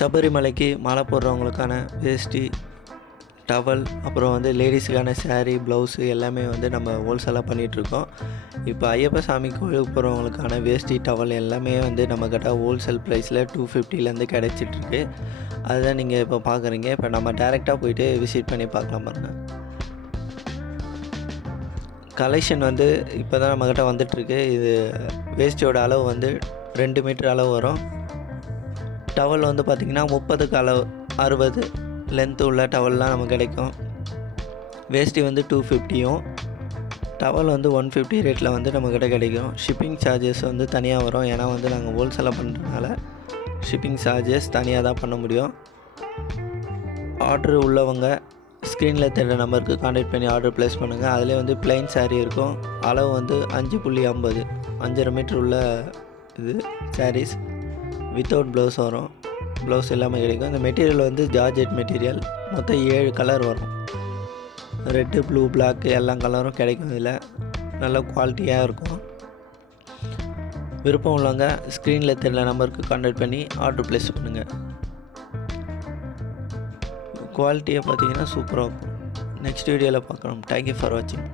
சபரிமலைக்கு மாலை போடுறவங்களுக்கான வேஷ்டி, டவல், அப்புறம் வந்து லேடிஸுக்கான சாரீ, ப்ளவுஸு எல்லாமே வந்து நம்ம ஹோல்சேலாக பண்ணிகிட்ருக்கோம். இப்போ ஐயப்ப சாமி கோயிலுக்கு போகிறவங்களுக்கான வேஷ்டி, டவல் எல்லாமே வந்து நம்மக்கிட்ட ஹோல்சேல் ப்ரைஸில் 250லேருந்து கிடச்சிட்ருக்கு. அதுதான் நீங்கள் இப்போ பார்க்குறீங்க. இப்போ நம்ம டேரெக்டாக போய்ட்டு விசிட் பண்ணி பார்க்கலாம் பாருங்கள். கலெக்ஷன் வந்து இப்போ தான் நம்மக்கிட்ட வந்துட்டுருக்கு. இது வேஷ்டியோட அளவு வந்து 2 மீட்டர் அளவு வரும். டவல் வந்து பார்த்திங்கன்னா 30க்கு அளவு 60 லென்த்து உள்ள டவல்லாம் நமக்கு கிடைக்கும். வேஷ்டி வந்து 250யும், டவல் வந்து 150 ரேட்டில் வந்து நம்மக்கிட்ட கிடைக்கும். ஷிப்பிங் சார்ஜஸ் வந்து தனியாக வரும். ஏன்னா வந்து நாங்கள் ஹோல்சேலாக பண்ணுறதுனால ஷிப்பிங் சார்ஜஸ் தனியாக தான் பண்ண முடியும். ஆர்டர் உள்ளவங்க ஸ்க்ரீனில் தெரிகிற நம்பருக்கு கான்டாக்ட் பண்ணி ஆர்டர் ப்ளேஸ் பண்ணுங்கள். அதிலே வந்து ப்ளைன் சாரீ இருக்கும். அளவு வந்து 5.50 5.5 மீட்டர் உள்ள இது சாரீஸ் வித்தவுட் ப்ளவுஸ் வரும். ப்ளவுஸ் எல்லாமே கிடைக்கும். இந்த மெட்டீரியல் வந்து ஜார்ஜெட் மெட்டீரியல். மொத்தம் 7 கலர் வரும். ரெட்டு, ப்ளூ, பிளாக் எல்லா கலரும் கிடைக்கும். இதில் நல்ல குவாலிட்டியாக இருக்கும். விருப்பம் உள்ளவங்க ஸ்க்ரீனில் தெரிகிற நம்பருக்கு கான்டாக்ட் பண்ணி ஆர்டர் ப்ளேஸ் பண்ணுங்கள். குவாலிட்டியை பார்த்தீங்கன்னா சூப்பராக இருக்கும். நெக்ஸ்ட் வீடியோவில் பார்க்குறோம். தேங்க்யூ ஃபார் வாட்சிங்.